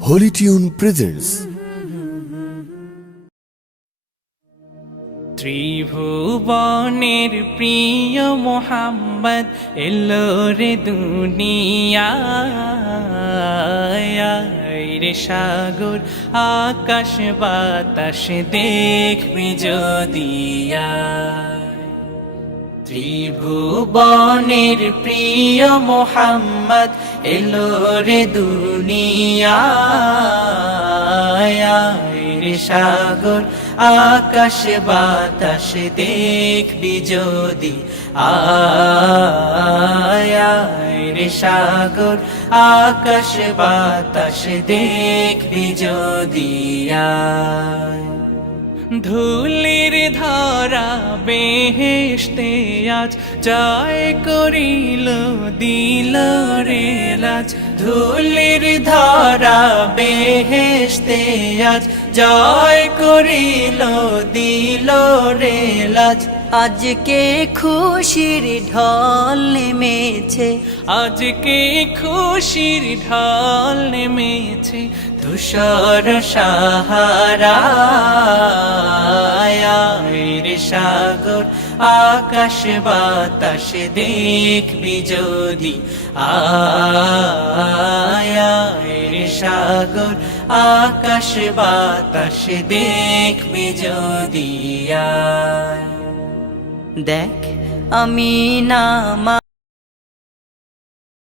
Holy Tune presents ত্রিভুবনের প্রিয় মোহাম্মদ এলো রে দুনিয়ায় রে সাগর আকাশ বাতাস দেখবি যদিয়া ত্রিভুবনের প্রিয় মোহাম্মদ এলো রে দুনিয়ায় রে সাগর আকাশ বাতাস দেখবি যদি আয় রে সাগর আকাশ বাতাস দেখবি যদি ধুলির ধরা বেহেশতে আজ জয় করিল দিল রে লাজ ধুলির ধরা বেহেশতে আজ জয় করিল দিল রে লাজ আজকে খুশির ঢল নেমেছে, আজকে খুশির ঢল নেমেছে ধূসর সাহারায় রে সাগর আকাশ বাতাস দেখবি যদি আয় রে সাগর আকাশ বাতাস দেখবি যদি দেখ আমি নামা